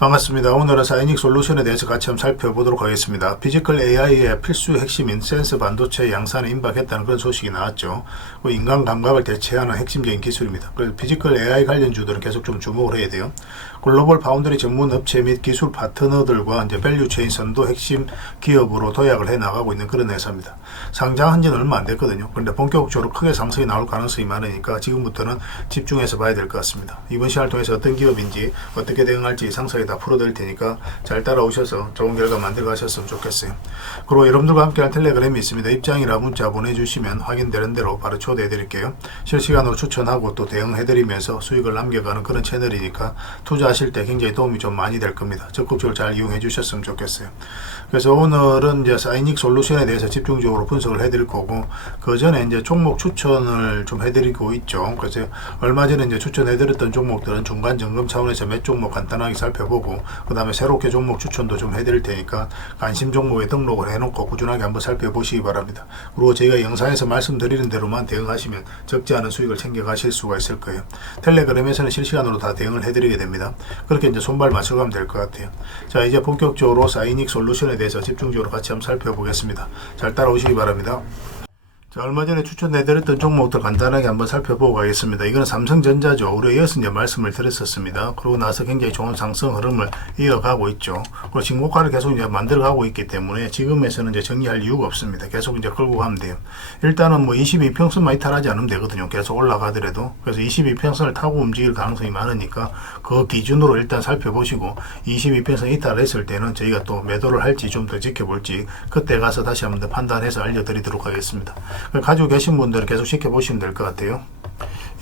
반갑습니다. 오늘은 사이닉 솔루션에 대해서 같이 한번 살펴보도록 하겠습니다. 피지컬 AI의 필수 핵심인 센서 반도체 양산에 임박했다는 그런 소식이 나왔죠. 그 인간 감각을 대체하는 핵심적인 기술입니다. 그래서 피지컬 AI 관련주들은 계속 좀 주목을 해야 돼요. 글로벌 파운드리 전문 업체 및 기술 파트너들과 이제 밸류 체인 선도 핵심 기업으로 도약을 해 나가고 있는 그런 회사입니다. 상장한 지는 얼마 안 됐거든요. 그런데 본격적으로 크게 상승이 나올 가능성이 많으니까 지금부터는 집중해서 봐야 될 것 같습니다. 이번 시간을 통해서 어떤 기업인지 어떻게 대응할지 상세히 다 풀어드릴 테니까 잘 따라오셔서 좋은 결과 만들어 가셨으면 좋겠어요. 그리고 여러분들과 함께한 텔레그램이 있습니다. 입장이나 문자 보내주시면 확인되는 대로 바로 초대해 드릴게요. 실시간으로 추천하고 또 대응해 드리면서 수익을 남겨가는 그런 채널이니까 투자 하실 때 굉장히 도움이 좀 많이 될 겁니다. 적극적으로 잘 이용해 주셨으면 좋겠어요. 그래서 오늘은 이제 사이닉 솔루션에 대해서 집중적으로 분석을 해드릴 거고 그 전에 이제 종목 추천을 좀 해드리고 있죠. 그래서 얼마 전에 이제 추천해드렸던 종목들은 중간 점검 차원에서 몇 종목 간단하게 살펴보고 그 다음에 새롭게 종목 추천도 좀 해드릴 테니까 관심 종목에 등록을 해놓고 꾸준하게 한번 살펴보시기 바랍니다. 그리고 저희가 영상에서 말씀드리는 대로만 대응하시면 적지 않은 수익을 챙겨가실 수가 있을 거예요. 텔레그램에서는 실시간으로 다 대응을 해드리게 됩니다. 그렇게 이제 손발 맞춰가면 될 것 같아요. 자 이제 본격적으로 사이닉 솔루션에 대해서 집중적으로 같이 한번 살펴보겠습니다. 잘 따라오시기 바랍니다. 자, 얼마 전에 추천해드렸던 종목들 간단하게 한번 살펴보고 가겠습니다. 이거는 삼성전자죠. 우리 이어서 이제 말씀을 드렸었습니다. 그러고 나서 굉장히 좋은 상승 흐름을 이어가고 있죠. 그리고 진고가를 계속 이제 만들어가고 있기 때문에 지금에서는 이제 정리할 이유가 없습니다. 계속 이제 끌고 가면 돼요. 일단은 뭐 22평선만 이탈하지 않으면 되거든요. 계속 올라가더라도. 그래서 22평선을 타고 움직일 가능성이 많으니까 그 기준으로 일단 살펴보시고 22평선 이탈했을 때는 저희가 또 매도를 할지 좀 더 지켜볼지 그때 가서 다시 한번 더 판단해서 알려드리도록 하겠습니다. 가지고 계신 분들은 계속 지켜보시면 될 것 같아요.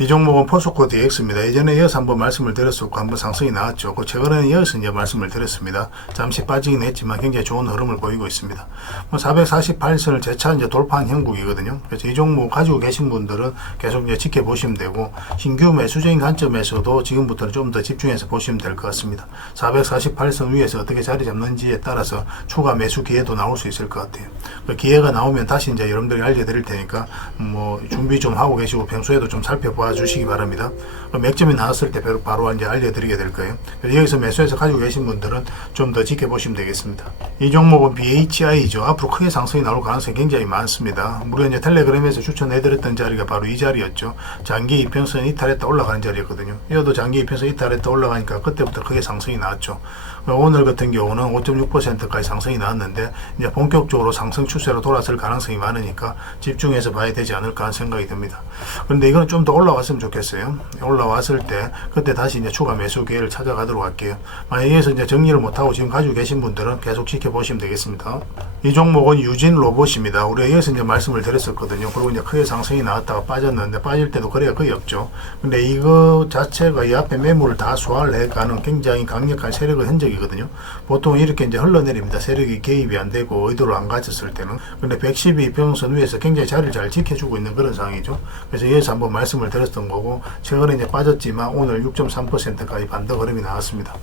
이 종목은 포스코 DX입니다. 예전에 이어서 한번 말씀을 드렸었고 한번 상승이 나왔죠. 그 최근에는 이어서 이제 말씀을 드렸습니다. 잠시 빠지긴 했지만 굉장히 좋은 흐름을 보이고 있습니다. 뭐 448선을 재차 이제 돌파한 형국이거든요. 그래서 이 종목 가지고 계신 분들은 계속 이제 지켜보시면 되고 신규 매수적인 관점에서도 지금부터는 좀 더 집중해서 보시면 될 것 같습니다. 448선 위에서 어떻게 자리 잡는지에 따라서 추가 매수 기회도 나올 수 있을 것 같아요. 그 기회가 나오면 다시 이제 여러분들이 알려드릴 테니까 뭐 준비 좀 하고 계시고 평소에도 좀 살펴봐 주시기 바랍니다. 맥점이 나왔을 때 바로, 바로 이제 알려드리게 될 거예요. 여기서 매수해서 가지고 계신 분들은 좀 더 지켜보시면 되겠습니다. 이 종목은 BHI죠. 앞으로 크게 상승이 나올 가능성이 굉장히 많습니다. 우리가 이제 텔레그램에서 추천해드렸던 자리가 바로 이 자리였죠. 장기 이평선 이탈했다 올라가는 자리였거든요. 이것도 장기 이평선 이탈했다 올라가니까 그때부터 크게 상승이 나왔죠. 오늘 같은 경우는 5.6%까지 상승이 나왔는데 이제 본격적으로 상승 추세로 돌아설 가능성이 많으니까 집중해서 봐야 되지 않을까 하는 생각이 듭니다. 그런데 이거는 좀 더 올라 왔으면 좋겠어요. 올라왔을 때 그때 다시 이제 추가 매수 기회를 찾아가도록 할게요. 만약 여기서 이제 정리를 못하고 지금 가지고 계신 분들은 계속 지켜보시면 되겠습니다. 이 종목은 유진 로봇입니다. 우리가 여기서 이제 말씀을 드렸었거든요. 그리고 이제 크게 상승이 나왔다가 빠졌는데 빠질 때도 거래가 거의 없죠. 근데 이거 자체가 이 앞에 매물을 다 소화를 해가는 굉장히 강력한 세력의 흔적이거든요. 보통 이렇게 이제 흘러내립니다. 세력이 개입이 안 되고 의도를 안 가졌을 때는. 근데 112 평선 위에서 굉장히 자리를 잘 지켜주고 있는 그런 상황이죠. 그래서 여기서 한번 말씀을 드렸 던 거고 최근에 이제 빠졌지만 오늘 6.3%까지 반등 흐름이 나왔습니다.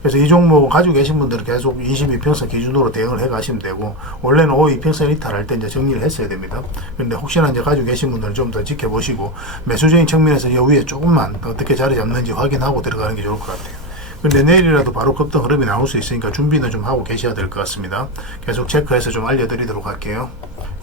그래서 이 종목 가지고 계신 분들은 계속 22평선 기준으로 대응을 해 가시면 되고 원래는 5 2평선 이탈할 때 이제 정리를 했어야 됩니다. 근데 혹시나 이제 가지고 계신 분들은 좀 더 지켜보시고 매수적인 측면에서 여 위에 조금만 어떻게 자리 잡는지 확인하고 들어가는 게 좋을 것 같아요. 근데 내일이라도 바로 급등 흐름이 나올 수 있으니까 준비는 좀 하고 계셔야 될 것 같습니다. 계속 체크해서 좀 알려드리도록 할게요.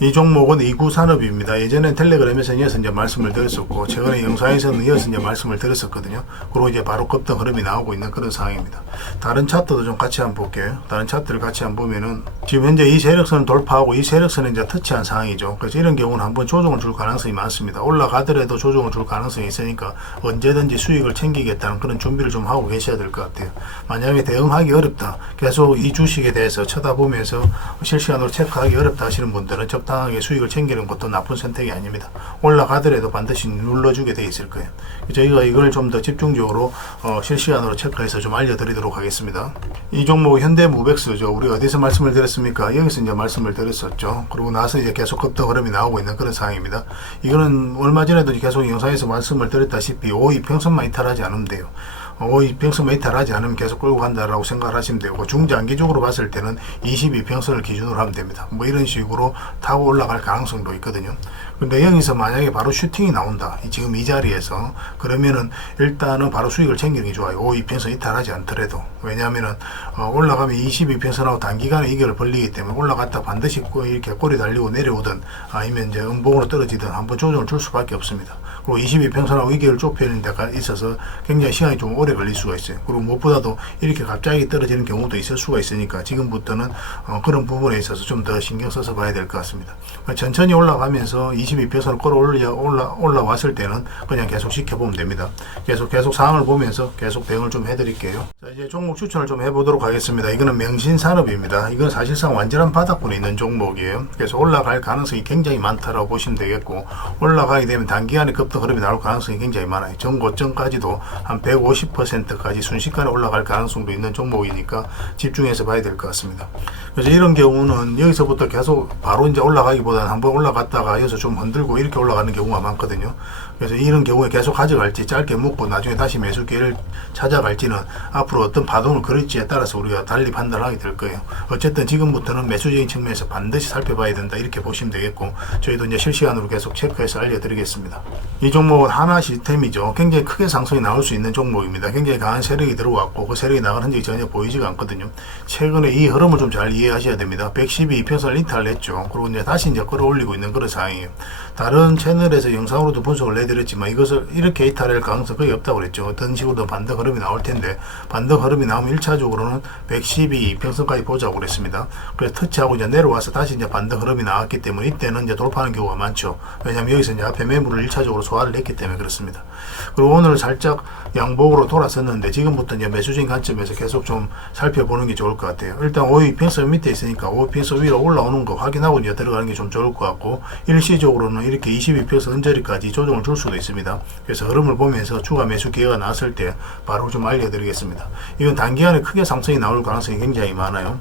이 종목은 이구 산업입니다. 예전엔 텔레그램에서 이어서 이제 말씀을 드렸었고, 최근에 영상에서는 이어서 이제 말씀을 드렸었거든요. 그리고 이제 바로 급등 흐름이 나오고 있는 그런 상황입니다. 다른 차트도 좀 같이 한번 볼게요. 다른 차트를 같이 한번 보면은, 지금 현재 이 세력선을 돌파하고 이 세력선을 이제 터치한 상황이죠. 그래서 이런 경우는 한번 조정을 줄 가능성이 많습니다. 올라가더라도 조정을 줄 가능성이 있으니까 언제든지 수익을 챙기겠다는 그런 준비를 좀 하고 계셔야 될 것 같아요. 만약에 대응하기 어렵다. 계속 이 주식에 대해서 쳐다보면서 실시간으로 체크하기 어렵다 하시는 분들은 적당하게 수익을 챙기는 것도 나쁜 선택이 아닙니다. 올라가더라도 반드시 눌러주게 돼 있을 거예요. 저희가 이걸 좀 더 집중적으로 어, 실시간으로 체크해서 좀 알려드리도록 하겠습니다. 이 종목 현대무백스죠. 우리 어디서 말씀을 드렸습니까? 여기서 이제 말씀을 드렸었죠. 그리고 나서 이제 계속 급등 흐름이 나오고 있는 그런 상황입니다. 이거는 얼마 전에도 계속 영상에서 말씀을 드렸다시피 5이 평선만 이탈하지 않으면 돼요. 어, 이평선 이탈하지 않으면 계속 끌고 간다라고 생각을 하시면 되고 중장기적으로 봤을 때는 22평선을 기준으로 하면 됩니다. 뭐 이런 식으로 타고 올라갈 가능성도 있거든요. 근데 여기서 만약에 바로 슈팅이 나온다. 이- 지금 이 자리에서 그러면은 일단은 바로 수익을 챙기는 게 좋아요. 5, 2평선 이탈하지 않더라도. 왜냐하면은 어, 올라가면 22평선하고 단기간에 이결을 벌리기 때문에 올라갔다 반드시 꼬- 이렇게 꼬리 달리고 내려오든 아니면 이제 음봉으로 떨어지든 한번 조정을 줄 수밖에 없습니다. 그리고 22평선하고 이결을 좁히는 데가 있어서 굉장히 시간이 좀 오래 걸릴 수가 있어요. 그리고 무엇보다도 이렇게 갑자기 떨어지는 경우도 있을 수가 있으니까 지금부터는 어, 그런 부분에 있어서 좀 더 신경 써서 봐야 될 것 같습니다. 천천히 올라가면서 22평선을 끌어올려 올라 올라왔을 때는 그냥 계속 지켜보면 됩니다. 계속 계속 상황을 보면서 계속 대응을 좀 해드릴게요. 자 이제 종목 추천을 좀 해보도록 하겠습니다. 이거는 명신산업입니다. 이건 사실상 완전한 바닥권에 있는 종목이에요. 그래서 올라갈 가능성이 굉장히 많다라고 보시면 되겠고 올라가게 되면 단기간에 급등 흐름이 나올 가능성이 굉장히 많아요. 전고점까지도 한 150%까지 순식간에 올라갈 가능성도 있는 종목이니까 집중해서 봐야 될 것 같습니다. 그래서 이런 경우는 여기서부터 계속 바로 이제 올라가기보다는 한번 올라갔다가 여기서 좀 흔들고 이렇게 올라가는 경우가 많거든요. 그래서 이런 경우에 계속 가져갈지 짧게 묶고 나중에 다시 매수 기회를 찾아갈지는 앞으로 어떤 파동을 그릴지에 따라서 우리가 달리 판단하게 될 거예요. 어쨌든 지금부터는 매수적인 측면에서 반드시 살펴봐야 된다 이렇게 보시면 되겠고 저희도 이제 실시간으로 계속 체크해서 알려드리겠습니다. 이 종목은 하나 시스템이죠. 굉장히 크게 상승이 나올 수 있는 종목입니다. 굉장히 강한 세력이 들어왔고 그 세력이 나가는 흔적이 전혀 보이지가 않거든요. 최근에 이 흐름을 좀 잘 이해하셔야 됩니다. 112평선을 이탈했죠. 그리고 이제 다시 이제 끌어올리고 있는 그런 상황이에요. 다른 채널에서 영상으로도 분석을 내 드렸지만 이것을 이렇게 이탈할 가능성 거의 없다고 그랬죠. 어떤 식으로든 반등 흐름이 나올 텐데 반등 흐름이 나오면 1차적으로는 112 평선까지 보자고 그랬습니다. 그래서 터치하고 이제 내려와서 다시 이제 반등 흐름이 나왔기 때문에 이때는 이제 돌파하는 경우가 많죠. 왜냐하면 여기서 이제 앞에 매물을 1차적으로 소화를 했기 때문에 그렇습니다. 그리고 오늘 살짝 양복으로 돌아섰는데 지금부터 이제 매수적인 관점에서 계속 좀 살펴보는 게 좋을 것 같아요. 일단 5위 펜서 밑에 있으니까 5위 펜서 위로 올라오는 거 확인하고 이제 들어가는 게 좀 좋을 것 같고 일시적으로는 이렇게 22펜서 언저리까지 조정을 줄 수도 있습니다. 그래서 흐름을 보면서 추가 매수 기회가 나왔을 때 바로 좀 알려드리겠습니다. 이건 단기간에 크게 상승이 나올 가능성이 굉장히 많아요.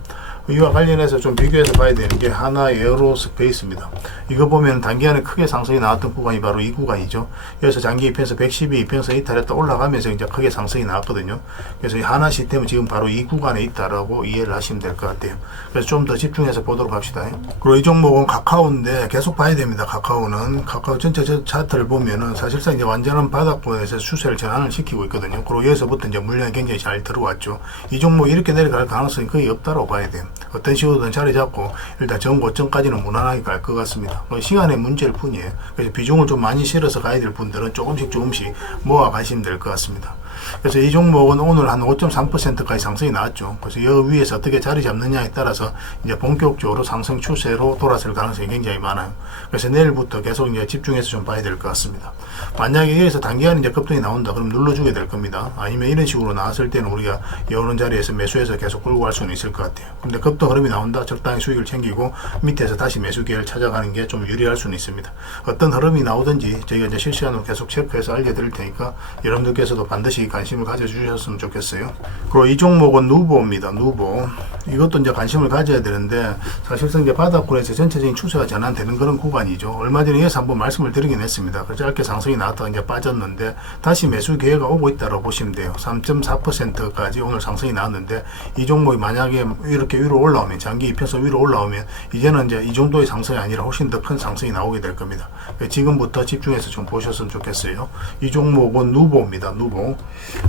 이와 관련해서 좀 비교해서 봐야 되는 게 하나 에어로스페이스입니다. 이거 보면 단기간에 크게 상승이 나왔던 구간이 바로 이 구간이죠. 여기서 장기 입편서 112 입편서 이탈했다 올라가면서 이제 크게 상승이 나왔거든요. 그래서 이 하나 시스템은 지금 바로 이 구간에 있다라고 이해를 하시면 될 것 같아요. 그래서 좀 더 집중해서 보도록 합시다. 그리고 이 종목은 카카오인데 계속 봐야 됩니다. 카카오는 카카오 전체 저 차트를 보면은 사실상 이제 완전한 바닥권에서 추세를 전환을 시키고 있거든요. 그리고 여기서부터 이제 물량이 굉장히 잘 들어왔죠. 이 종목 이렇게 내려갈 가능성이 거의 없다고 봐야 돼요. 어떤 식으로든 자리 잡고 일단 전 고점까지는 무난하게 갈 것 같습니다. 뭐 시간의 문제일 뿐이에요. 그래서 비중을 좀 많이 실어서 가야 될 분들은 조금씩 조금씩 모아 가시면 될 것 같습니다. 그래서 이 종목은 오늘 한 5.3%까지 상승이 나왔죠. 그래서 여 위에서 어떻게 자리 잡느냐에 따라서 이제 본격적으로 상승 추세로 돌아설 가능성이 굉장히 많아요. 그래서 내일부터 계속 이제 집중해서 좀 봐야 될 것 같습니다. 만약에 여기서 단기간 이제 급등이 나온다 그럼 눌러주게 될 겁니다. 아니면 이런 식으로 나왔을 때는 우리가 여는 자리에서 매수해서 계속 끌고 갈 수는 있을 것 같아요. 근데 급등 흐름이 나온다 적당히 수익을 챙기고 밑에서 다시 매수 기회를 찾아가는 게 좀 유리할 수는 있습니다. 어떤 흐름이 나오든지 저희가 이제 실시간으로 계속 체크해서 알려드릴 테니까 여러분들께서도 반드시 관심을 가져주셨으면 좋겠어요. 그리고 이 종목은 누보입니다. 누보. 이것도 이제 관심을 가져야 되는데 사실상 이제 바닥권에서 전체적인 추세가 전환되는 그런 구간이죠. 얼마 전에 여기서 한번 말씀을 드리긴 했습니다. 그 짧게 상승이 나왔다가 이제 빠졌는데 다시 매수 기회가 오고 있다고 보시면 돼요. 3.4%까지 오늘 상승이 나왔는데 이 종목이 만약에 이렇게 위로 올라오면 장기 입혀서 위로 올라오면 이제는 이제 이 정도의 상승이 아니라 훨씬 더 큰 상승이 나오게 될 겁니다. 지금부터 집중해서 좀 보셨으면 좋겠어요. 이 종목은 누보입니다. 누보.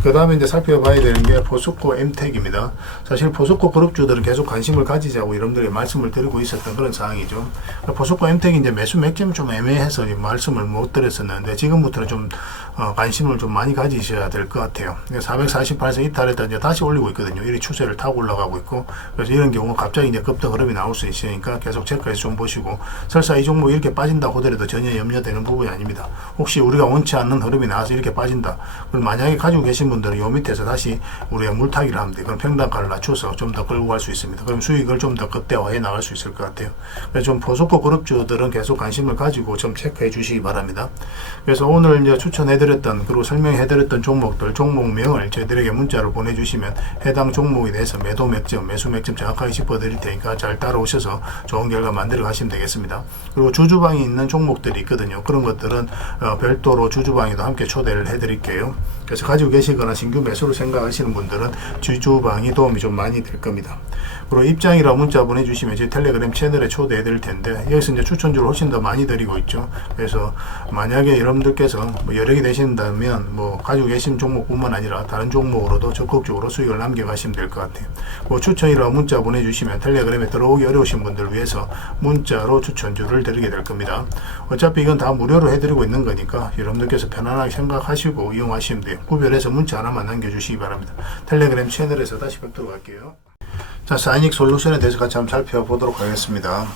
그 다음에 이제 살펴봐야 되는 게 포스코 엠텍입니다. 사실 포스코 그룹주들은 계속 관심을 가지자고 여러분들에게 말씀을 드리고 있었던 그런 상황이죠. 포스코 엠텍이 이제 매수 맥점이 좀 애매해서 말씀을 못 드렸었는데 지금부터는 좀 어, 관심을 좀 많이 가지셔야 될 것 같아요. 448선 이탈했다 이제 다시 올리고 있거든요. 이 추세를 타고 올라가고 있고 그래서 이런 경우 갑자기 이제 급등 흐름이 나올 수 있으니까 계속 체크해서 좀 보시고 설사 이 종목 이렇게 빠진다고 하더라도 전혀 염려되는 부분이 아닙니다. 혹시 우리가 원치 않는 흐름이 나와서 이렇게 빠진다. 그럼 만약에 가지고 계신 분들은 요 밑에서 다시 우리가 물타기를 하면 돼. 그럼 평단가를 낮춰서 좀 더 끌고 갈 수 있습니다. 그럼 수익을 좀 더 극대화해 나갈 수 있을 것 같아요. 그래서 좀 보수코 그룹주들은 계속 관심을 가지고 좀 체크해 주시기 바랍니다. 그래서 오늘 이제 추천해 드린 말씀 드렸던 그리고 설명해 드렸던 종목들 종목명을 저희들에게 문자로 보내주시면 해당 종목에 대해서 매도 맥점, 매수 맥점 정확하게 짚어 드릴 테니까 잘 따라오셔서 좋은 결과 만들어 가시면 되겠습니다. 그리고 주주방이 있는 종목들이 있거든요. 그런 것들은 어, 별도로 주주방에도 함께 초대를 해 드릴게요. 그래서 가지고 계시거나 신규 매수를 생각하시는 분들은 주주방이 도움이 좀 많이 될 겁니다. 그리고 입장이라 문자 보내주시면 제 텔레그램 채널에 초대해 드릴 텐데 여기서 이제 추천주를 훨씬 더 많이 드리고 있죠. 그래서 만약에 여러분들께서 뭐 여러 개되 신다면 뭐 가지고 계신 종목뿐만 아니라 다른 종목으로도 적극적으로 수익을 남겨가시면 될 것 같아요. 뭐 추천이라 문자 보내주시면 텔레그램에 들어오기 어려우신 분들 위해서 문자로 추천주를 드리게 될 겁니다. 어차피 이건 다 무료로 해드리고 있는 거니까 여러분들께서 편안하게 생각하시고 이용하시면 돼요. 구별해서 문자 하나만 남겨주시기 바랍니다. 텔레그램 채널에서 다시 뵙도록 할게요. 자, 사이닉 솔루션에 대해서 같이 한번 살펴보도록 하겠습니다.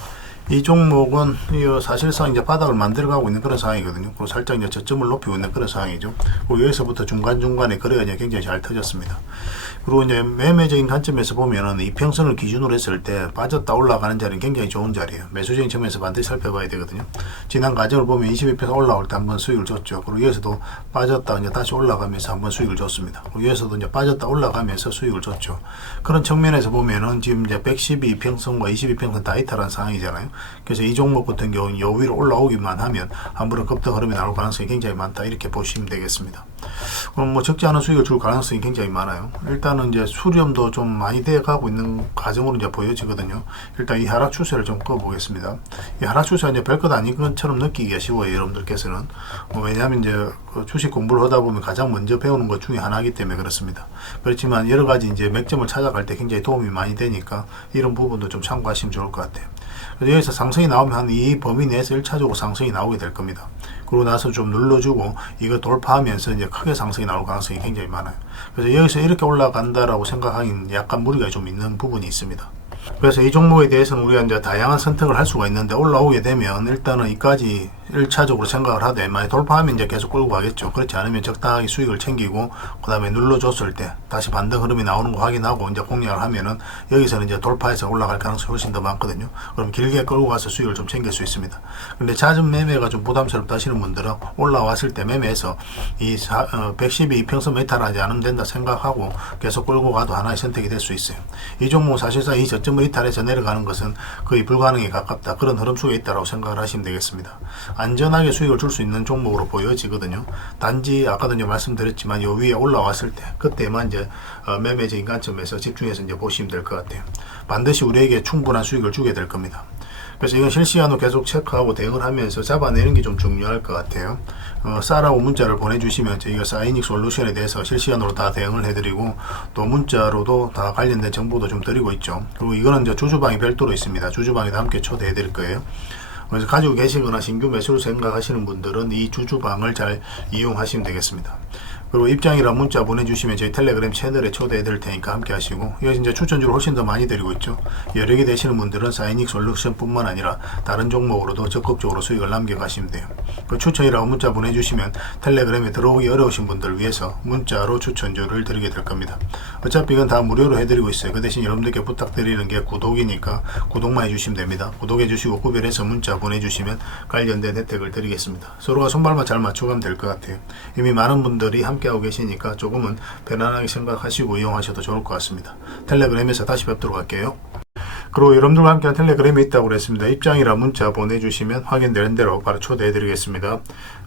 이 종목은 이 사실상 이제 바닥을 만들어가고 있는 그런 상황이거든요. 그리고 살짝 이제 저점을 높이고 있는 그런 상황이죠. 그리고 여기서부터 중간중간에 거래가 굉장히 잘 터졌습니다. 그리고 이제 매매적인 관점에서 보면은 이평선을 기준으로 했을 때 빠졌다 올라가는 자리는 굉장히 좋은 자리예요. 매수적인 측면에서 반드시 살펴봐야 되거든요. 지난 과정을 보면 22평선 올라올 때 한번 수익을 줬죠. 그리고 여기서도 빠졌다 이제 다시 올라가면서 한번 수익을 줬습니다. 그리고 여기서도 이제 빠졌다 올라가면서 수익을 줬죠. 그런 측면에서 보면은 지금 이제 112평선과 22평선 다 이탈한 상황이잖아요. 그래서 이 종목 같은 경우는 요 위로 올라오기만 하면 한번은 급등 흐름이 나올 가능성이 굉장히 많다 이렇게 보시면 되겠습니다. 그럼 뭐 적지 않은 수익을 줄 가능성이 굉장히 많아요. 일단은 이제 수렴도 좀 많이 돼 가고 있는 과정으로 이제 보여지거든요. 일단 이 하락 추세를 좀 꺼보겠습니다. 이 하락 추세가 이제 별것 아닌 것처럼 느끼기가 쉬워요, 여러분들께서는. 뭐 왜냐하면 이제 그 주식 공부를 하다 보면 가장 먼저 배우는 것 중에 하나이기 때문에 그렇습니다. 그렇지만 여러 가지 이제 맥점을 찾아갈 때 굉장히 도움이 많이 되니까 이런 부분도 좀 참고하시면 좋을 것 같아요. 여기서 상승이 나오면 한 이 범위 내에서 1차적으로 상승이 나오게 될 겁니다. 그러고 나서 좀 눌러주고 이거 돌파하면서 이제 크게 상승이 나올 가능성이 굉장히 많아요. 그래서 여기서 이렇게 올라간다라고 생각하기는 약간 무리가 좀 있는 부분이 있습니다. 그래서 이 종목에 대해서는 우리가 이제 다양한 선택을 할 수가 있는데 올라오게 되면 일단은 이까지 1차적으로 생각을 하되 많이 돌파하면 이제 계속 끌고 가겠죠. 그렇지 않으면 적당하게 수익을 챙기고 그 다음에 눌러줬을 때 다시 반등 흐름이 나오는 거 확인하고 이제 공략을 하면은 여기서는 이제 돌파해서 올라갈 가능성이 훨씬 더 많거든요. 그럼 길게 끌고 가서 수익을 좀 챙길 수 있습니다. 근데 잦은 매매가 좀 부담스럽다 하시는 분들은 올라왔을 때 매매해서 이 사, 어, 112 평선 메타하지 않으면 된다 생각하고 계속 끌고 가도 하나의 선택이 될 수 있어요. 이 종목 사실상 이 저점을 이탈해서 내려가는 것은 거의 불가능에 가깝다. 그런 흐름 속에 있다고 생각을 하시면 되겠습니다. 안전하게 수익을 줄 수 있는 종목으로 보여지거든요. 단지 아까도 이제 말씀드렸지만 요 위에 올라왔을 때 그때만 이제 어, 매매적인 관점에서 집중해서 이제 보시면 될 것 같아요. 반드시 우리에게 충분한 수익을 주게 될 겁니다. 그래서 이건 실시간으로 계속 체크하고 대응을 하면서 잡아내는 게 좀 중요할 것 같아요. 어, 싸라고 문자를 보내주시면 저희가 사이닉 솔루션에 대해서 실시간으로 다 대응을 해드리고 또 문자로도 다 관련된 정보도 좀 드리고 있죠. 그리고 이거는 이제 주주방이 별도로 있습니다. 주주방에도 함께 초대해 드릴 거예요. 그래서 가지고 계시거나 신규 매수를 생각하시는 분들은 이 주주방을 잘 이용하시면 되겠습니다. 그리고 입장이랑 문자 보내주시면 저희 텔레그램 채널에 초대해 드릴 테니까 함께 하시고 여기 이제 추천주를 훨씬 더 많이 드리고 있죠. 여러 개 되시는 분들은 사이닉 솔루션 뿐만 아니라 다른 종목으로도 적극적으로 수익을 남겨가시면 돼요. 그 추천이라고 문자 보내주시면 텔레그램에 들어오기 어려우신 분들 위해서 문자로 추천주를 드리게 될 겁니다. 어차피 이건 다 무료로 해드리고 있어요. 그 대신 여러분들께 부탁드리는 게 구독이니까 구독만 해주시면 됩니다. 구독해 주시고 구별해서 문자 보내주시면 관련된 혜택을 드리겠습니다. 서로가 손발만 잘 맞춰가면 될 것 같아요. 이미 많은 분들이 함께 하고 계시니까 조금은 편안하게 생각하시고 이용하셔도 좋을 것 같습니다. 텔레그램에서 다시 뵙도록 할게요. 그리고 여러분들과 함께한 텔레그램이 있다고 그랬습니다. 입장이라 문자 보내주시면 확인되는 대로 바로 초대해드리겠습니다.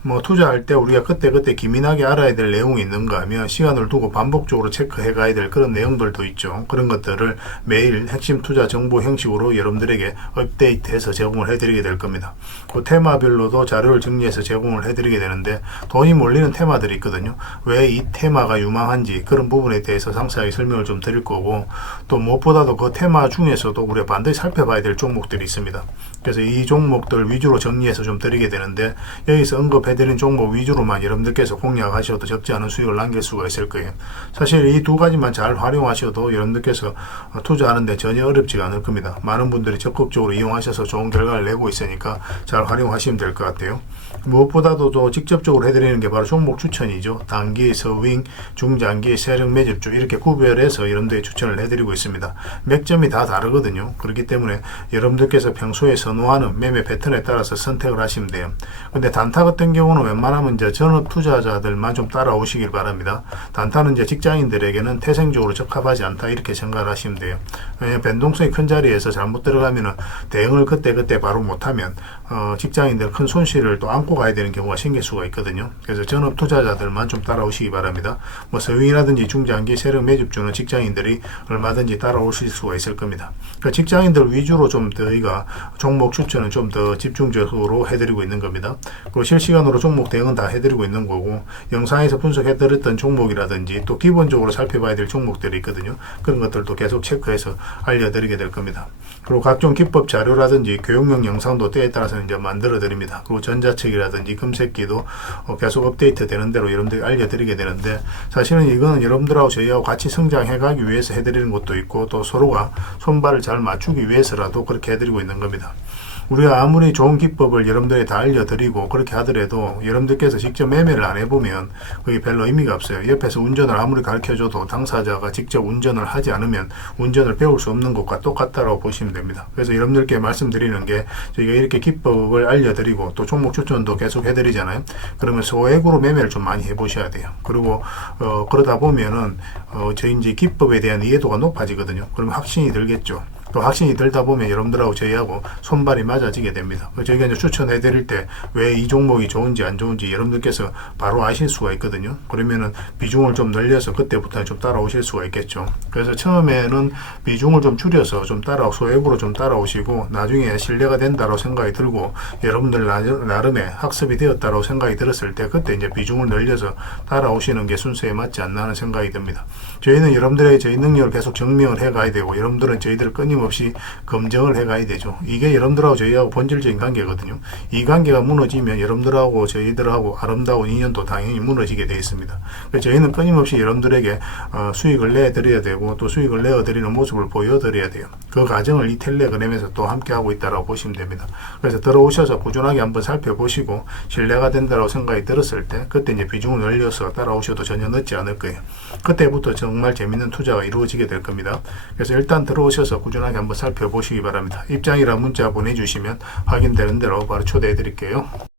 뭐 투자할 때 우리가 그때그때 기민하게 알아야 될 내용이 있는가 하면 시간을 두고 반복적으로 체크해 가야 될 그런 내용들도 있죠. 그런 것들을 매일 핵심 투자 정보 형식으로 여러분들에게 업데이트해서 제공을 해드리게 될 겁니다. 그 테마별로도 자료를 정리해서 제공을 해드리게 되는데 돈이 몰리는 테마들이 있거든요. 왜 이 테마가 유망한지 그런 부분에 대해서 상세하게 설명을 좀 드릴 거고 또 무엇보다도 그 테마 중에서도 우리가 반드시 살펴봐야 될 종목들이 있습니다. 그래서 이 종목들 위주로 정리해서 좀 드리게 되는데 여기서 언급해 드린 종목 위주로만 여러분들께서 공략하셔도 적지 않은 수익을 남길 수가 있을 거예요. 사실 이 두 가지만 잘 활용하셔도 여러분들께서 투자하는데 전혀 어렵지가 않을 겁니다. 많은 분들이 적극적으로 이용하셔서 좋은 결과를 내고 있으니까 잘 활용하시면 될 것 같아요. 무엇보다도 더 직접적으로 해드리는 게 바로 종목 추천이죠. 단기, 서윙, 중장기, 세력 매집주 이렇게 구별해서 여러분들이 추천을 해드리고 있습니다. 맥점이 다 다르거든요. 그렇기 때문에 여러분들께서 평소에 선호하는 매매 패턴에 따라서 선택을 하시면 돼요. 근데 단타 같은 경우는 웬만하면 이제 전업 투자자들만 좀 따라오시길 바랍니다. 단타는 이제 직장인들에게는 태생적으로 적합하지 않다 이렇게 생각을 하시면 돼요. 왜냐하면 변동성이 큰 자리에서 잘못 들어가면은 대응을 그때 그때 바로 못하면 어, 직장인들 큰 손실을 또 안고 가야 되는 경우가 생길 수가 있거든요. 그래서 전업 투자자들만 좀 따라오시기 바랍니다. 뭐 서윙이라든지 중장기 세력 매집주는 직장인들이 얼마든지 따라오실 수가 있을 겁니다. 그러니까 직장인들 위주로 좀 저희가 종목 추천은 좀 더 집중적으로 해드리고 있는 겁니다. 그리고 실시간으로 종목 대응은 다 해드리고 있는 거고 영상에서 분석해드렸던 종목이라든지 또 기본적으로 살펴봐야 될 종목들이 있거든요. 그런 것들도 계속 체크해서 알려드리게 될 겁니다. 그리고 각종 기법 자료라든지 교육용 영상도 때에 따라서 이제 만들어 드립니다. 그리고 전자책 이라든지 금색기도 어, 계속 업데이트 되는 대로 여러분들이 알려드리게 되는데 사실은 이거는 여러분들하고 저희하고 같이 성장해 가기 위해서 해드리는 것도 있고 또 서로가 손발을 잘 맞추기 위해서라도 그렇게 해드리고 있는 겁니다. 우리가 아무리 좋은 기법을 여러분들에 다 알려드리고 그렇게 하더라도 여러분들께서 직접 매매를 안 해보면 그게 별로 의미가 없어요. 옆에서 운전을 아무리 가르쳐줘도 당사자가 직접 운전을 하지 않으면 운전을 배울 수 없는 것과 똑같다고 보시면 됩니다. 그래서 여러분들께 말씀드리는 게 저희가 이렇게 기법을 알려드리고 또 종목 추천도 계속 해드리잖아요. 그러면 소액으로 매매를 좀 많이 해보셔야 돼요. 그리고 어, 그러다 보면은 어, 저희 이제 기법에 대한 이해도가 높아지거든요. 그러면 확신이 들겠죠. 또 확신이 들다 보면 여러분들하고 저희하고 손발이 맞아지게 됩니다. 그래서 저희가 이제 추천해 드릴 때 왜 이 종목이 좋은지 안 좋은지 여러분들께서 바로 아실 수가 있거든요. 그러면은 비중을 좀 늘려서 그때부터 좀 따라오실 수가 있겠죠. 그래서 처음에는 비중을 좀 줄여서 좀 따라 소액으로 좀 따라오시고 나중에 신뢰가 된다고 생각이 들고 여러분들 나- 나름의 학습이 되었다고 생각이 들었을 때 그때 이제 비중을 늘려서 따라오시는 게 순서에 맞지 않나 하는 생각이 듭니다. 저희는 여러분들의 저희 능력을 계속 증명을 해 가야 되고 여러분들은 저희들을 끊임없이 검증을 해 가야 되죠. 이게 여러분들하고 저희하고 본질적인 관계거든요. 이 관계가 무너지면 여러분들하고 저희들하고 아름다운 인연도 당연히 무너지게 되어 있습니다. 그래서 저희는 끊임없이 여러분들에게 어, 수익을 내드려야 되고 또 수익을 내어드리는 모습을 보여드려야 돼요. 그 과정을 이 텔레그램에서 또 함께 하고 있다고 보시면 됩니다. 그래서 들어오셔서 꾸준하게 한번 살펴보시고 신뢰가 된다고 생각이 들었을 때 그때 이제 비중을 늘려서 따라오셔도 전혀 늦지 않을 거예요. 그때부터 정말 재밌는 투자가 이루어지게 될 겁니다. 그래서 일단 들어오셔서 꾸준 하게 한번 살펴보시기 바랍니다. 입장이라 문자 보내주시면 확인되는 대로 바로 초대해 드릴게요.